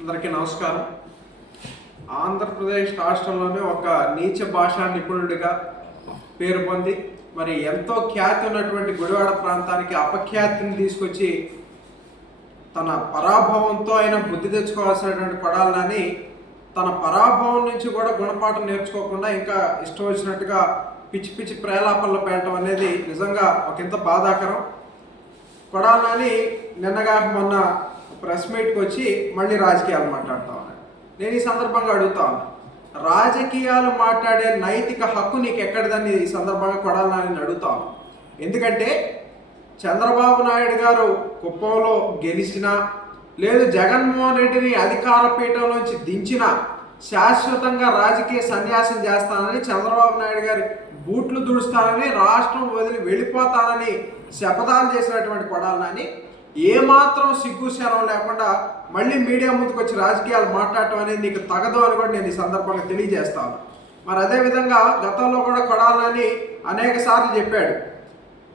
అందరికీ నమస్కారం. ఆంధ్రప్రదేశ్ రాష్ట్రంలోనే ఒక నీచ భాషా నిపుణుడిగా పేరు పొంది మరి ఎంతో ఖ్యాతి ఉన్నటువంటి గుడివాడ ప్రాంతానికి అపఖ్యాతిని తీసుకొచ్చి తన పరాభవంతో అయినా బుద్ధి తెచ్చుకోవాల్సినటువంటి కొడాలని తన పరాభవం నుంచి కూడా గుణపాఠం నేర్చుకోకుండా ఇంకా ఇష్టం వచ్చినట్టుగా పిచ్చి పిచ్చి ప్రేలాపనలు పెట్టడం అనేది నిజంగా ఒకంత బాధాకరం. కొడాలని నిన్నగా మొన్న ప్రెస్ మీట్కి వచ్చి మళ్ళీ రాజకీయాలు మాట్లాడుతూ ఉన్నాడు. నేను ఈ సందర్భంగా అడుగుతా ఉన్నా, రాజకీయాలు మాట్లాడే నైతిక హక్కు నీకు ఎక్కడిదని ఈ సందర్భంగా కొడాలని అడుగుతా ఉన్నా. ఎందుకంటే చంద్రబాబు నాయుడు గారు కుప్పంలో గెలిచినా లేదు జగన్మోహన్ రెడ్డిని అధికార పీఠంలోంచి దించినా శాశ్వతంగా రాజకీయ సన్యాసం చేస్తానని, చంద్రబాబు నాయుడు గారి బూట్లు దుడుస్తానని, రాష్ట్రం వదిలి వెళ్ళిపోతానని శపథాలు చేసినటువంటి కొడాలని ఏమాత్రం సిగ్గు శరం లేకుండా మళ్ళీ మీడియా ముందుకు వచ్చి రాజకీయాలు మాట్లాడటం అనేది నీకు తగదు అని కూడా నేను ఈ సందర్భంగా తెలియజేస్తాను. మరి అదేవిధంగా గతంలో కూడా కొడాలని అనేక సార్లు చెప్పాడు,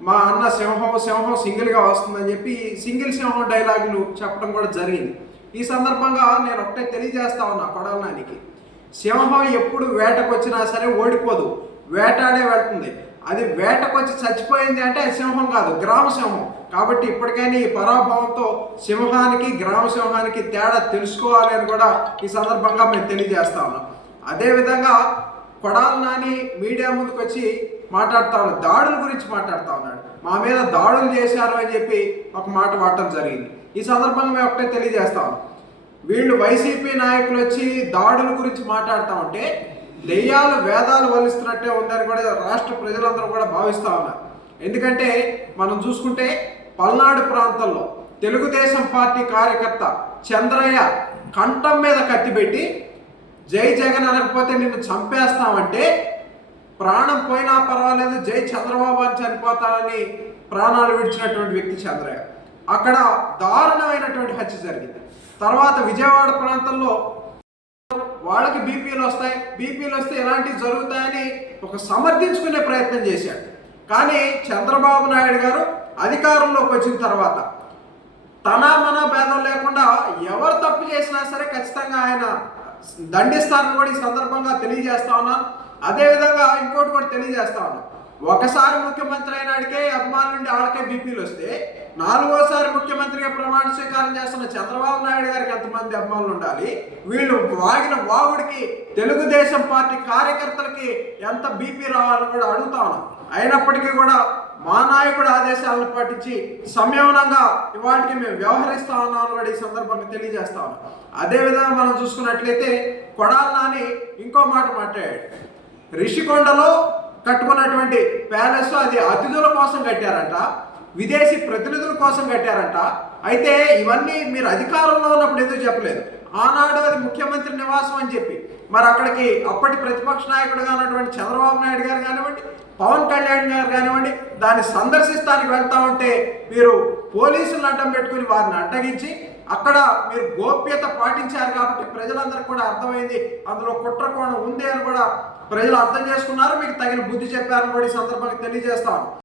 మా అన్న సింహం సింగిల్గా వస్తుందని చెప్పి సింగిల్ సింహం డైలాగులు చెప్పడం కూడా జరిగింది. ఈ సందర్భంగా నేను ఒకటే తెలియజేస్తా ఉన్నా కొడాలనానికి, సింహం ఎప్పుడు వేటకు వచ్చినా సరే ఓడిపోదు, వేటాడే వెళ్తుంది. అది వేటకు వచ్చి చచ్చిపోయింది అంటే అది సింహం కాదు, గ్రామ సింహం. కాబట్టి ఇప్పటికైనా ఈ పరాభవంతో సింహానికి గ్రామ సింహానికి తేడా తెలుసుకోవాలి అని కూడా ఈ సందర్భంగా మేము తెలియజేస్తా ఉన్నాం. అదేవిధంగా కొడాలి నాని మీడియా ముందుకు వచ్చి మాట్లాడుతూ ఉన్నాడు, దాడుల గురించి మాట్లాడుతూ ఉన్నాడు. మా మీద దాడులు చేశారు అని చెప్పి ఒక మాట వాడటం జరిగింది. ఈ సందర్భంగా మేము ఒకటే తెలియజేస్తా ఉన్నాం, వీళ్ళు వైసీపీ నాయకులు వచ్చి దాడుల గురించి మాట్లాడుతూ ఉంటే దెయ్యాలు వేదాలు వలిస్తున్నట్టే ఉందని కూడా రాష్ట్ర ప్రజలందరూ కూడా భావిస్తూ ఉన్నారు. ఎందుకంటే మనం చూసుకుంటే పల్నాడు ప్రాంతంలో తెలుగుదేశం పార్టీ కార్యకర్త చంద్రయ్య కంఠం మీద కత్తిపెట్టి జై జగన్ అనకపోతే నిన్ను చంపేస్తామంటే ప్రాణం పోయినా పర్వాలేదు జై చంద్రబాబు అని చనిపోతానని ప్రాణాలు విడిచినటువంటి వ్యక్తి చంద్రయ్య. అక్కడ దారుణమైనటువంటి హత్య జరిగింది. తర్వాత విజయవాడ ప్రాంతంలో వాళ్ళకి బీపీలు వస్తే ఎలాంటివి జరుగుతాయని ఒక సమర్థించుకునే ప్రయత్నం చేశాడు. కానీ చంద్రబాబు నాయుడు గారు అధికారంలోకి వచ్చిన తర్వాత తన మన భేదం లేకుండా ఎవరు తప్పు చేసినా సరే ఖచ్చితంగా ఆయన దండిస్తారని కూడా ఈ సందర్భంగా తెలియజేస్తా ఉన్నాను. అదేవిధంగా ఇంకోటి కూడా తెలియజేస్తా ఉన్నాను, ఒకసారి ముఖ్యమంత్రి అయినాడికే అభిమానుల నుండి ఆళ్ళకే బీపీలు వస్తే నాలుగోసారి ముఖ్యమంత్రిగా ప్రమాణ స్వీకారం చేస్తున్న చంద్రబాబు నాయుడు గారికి ఎంతమంది అభిమానులు ఉండాలి? వీళ్ళు వాగిన వాగుడికి తెలుగుదేశం పార్టీ కార్యకర్తలకి ఎంత బీపీ రావాలని కూడా అడుగుతా ఉన్నాం. అయినప్పటికీ కూడా మా నాయకుడు ఆదేశాలను పాటించి సంయమనంగా ఇవాటికి మేము వ్యవహరిస్తా ఉన్నామని కూడా ఈ సందర్భంగా తెలియజేస్తా ఉన్నాం. అదేవిధంగా మనం చూసుకున్నట్లయితే కొడాలని ఇంకో మాట మాట్లాడాడు, రిషికొండలో కట్టుకున్నటువంటి ప్యాలెస్ అది అతిథుల కోసం కట్టారంట, విదేశీ ప్రతినిధుల కోసం కట్టారంట. అయితే ఇవన్నీ మీరు అధికారంలో ఉన్నప్పుడు ఎందుకు చెప్పలేదు? ఆనాడు అది ముఖ్యమంత్రి నివాసం అని చెప్పి మరి అక్కడికి అప్పటి ప్రతిపక్ష నాయకుడుగా ఉన్నటువంటి చంద్రబాబు నాయుడు గారు కానివ్వండి, పవన్ కళ్యాణ్ గారు కానివ్వండి, దాన్ని సందర్శిస్తానికి వెళ్తా ఉంటే మీరు పోలీసులను అడ్డం పెట్టుకుని వారిని అడ్డగించి అక్కడ మీరు గోప్యత పాటించారు. కాబట్టి ప్రజలందరికీ కూడా అర్థమైంది అందులో కుట్రకోణం ఉంది అని కూడా ప్రజలు అర్థం చేసుకున్నారు, మీకు తగిన బుద్ధి చెప్పారని కూడా ఈ సందర్భంగా తెలియజేస్తాను.